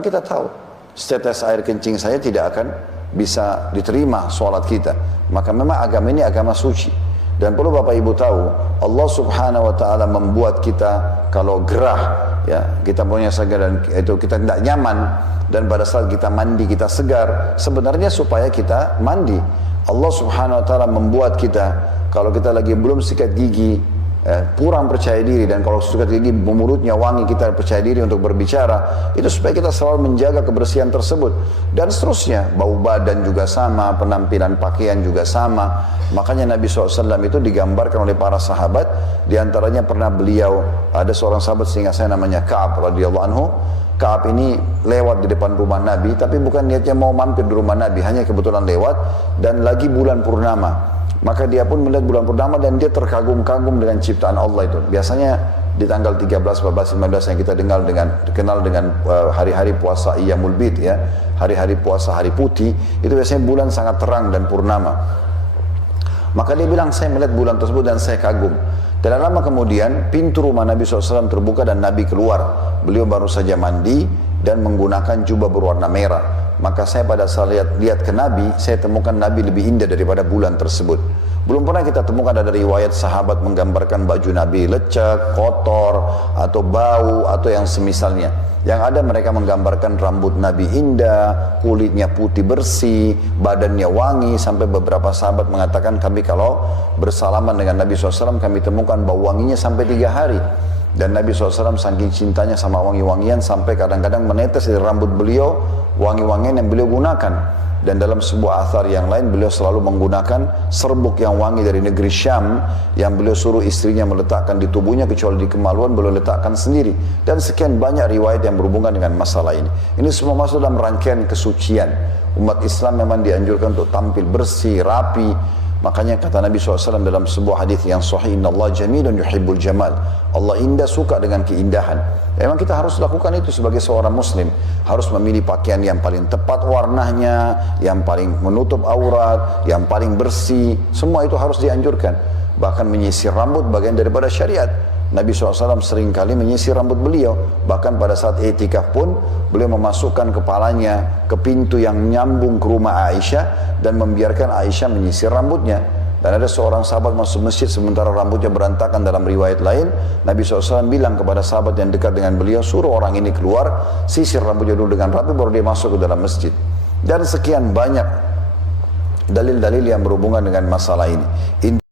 Kita tahu setetes air kencing saya tidak akan bisa diterima sholat kita. Maka memang agama ini agama suci. Dan perlu Bapak Ibu tahu, Allah Subhanahu wa taala membuat kita kalau gerah, ya, kita punya segar dan itu kita tidak nyaman, dan pada saat kita mandi kita segar, sebenarnya supaya kita mandi. Allah Subhanahu wa taala membuat kita kalau kita lagi belum sikat gigi, kurang percaya diri, dan kalau sikat gigi mulutnya wangi, kita percaya diri untuk berbicara, itu supaya kita selalu menjaga kebersihan tersebut. Dan seterusnya, bau badan juga sama, penampilan pakaian juga sama. Makanya Nabi SAW itu digambarkan oleh para sahabat, diantaranya pernah beliau, ada seorang sahabat sehingga saya namanya Ka'ab radhiyallahu anhu. Ka'ab ini lewat di depan rumah Nabi, tapi bukan niatnya mau mampir di rumah Nabi, hanya kebetulan lewat, dan lagi bulan purnama. Maka dia pun melihat bulan purnama dan dia terkagum-kagum dengan ciptaan Allah itu. Biasanya di tanggal 13, 14, 15 yang kita kenal dengan hari-hari puasa Iyamul Bid, ya, hari-hari puasa hari putih, itu biasanya bulan sangat terang dan purnama. Maka dia bilang, saya melihat bulan tersebut dan saya kagum. Tidak lama kemudian pintu rumah Nabi SAW terbuka dan Nabi keluar. Beliau baru saja mandi dan menggunakan jubah berwarna merah. Maka saya pada saat lihat ke Nabi, saya temukan Nabi lebih indah daripada bulan tersebut. Belum pernah kita temukan ada riwayat sahabat menggambarkan baju Nabi lecek, kotor, atau bau, atau yang semisalnya. Yang ada mereka menggambarkan rambut Nabi indah, kulitnya putih bersih, badannya wangi, sampai beberapa sahabat mengatakan kami kalau bersalaman dengan Nabi SAW kami temukan bau wanginya sampai 3 hari. Dan Nabi SAW saking cintanya sama wangi-wangian sampai kadang-kadang menetes dari rambut beliau wangi-wangian yang beliau gunakan. Dan dalam sebuah athar yang lain beliau selalu menggunakan serbuk yang wangi dari negeri Syam yang beliau suruh istrinya meletakkan di tubuhnya, kecuali di kemaluan beliau letakkan sendiri. Dan sekian banyak riwayat yang berhubungan dengan masalah ini. Ini semua masuk dalam rangkaian kesucian. Umat Islam memang dianjurkan untuk tampil bersih, rapi. Makanya kata Nabi SAW dalam sebuah hadis yang sahih, Inna Allah jamilun yuhibbul jamal. Allah indah, suka dengan keindahan. Memang kita harus lakukan itu sebagai seorang muslim. Harus memilih pakaian yang paling tepat warnanya, yang paling menutup aurat, yang paling bersih. Semua itu harus dianjurkan. Bahkan menyisir rambut bagian daripada syariat. Nabi SAW seringkali menyisir rambut beliau. Bahkan pada saat etikaf pun beliau memasukkan kepalanya ke pintu yang nyambung ke rumah Aisyah dan membiarkan Aisyah menyisir rambutnya. Dan ada seorang sahabat masuk masjid sementara rambutnya berantakan. Dalam riwayat lain Nabi SAW bilang kepada sahabat yang dekat dengan beliau, suruh orang ini keluar, sisir rambutnya dulu dengan rapi baru dia masuk ke dalam masjid. Dan sekian banyak dalil-dalil yang berhubungan dengan masalah ini.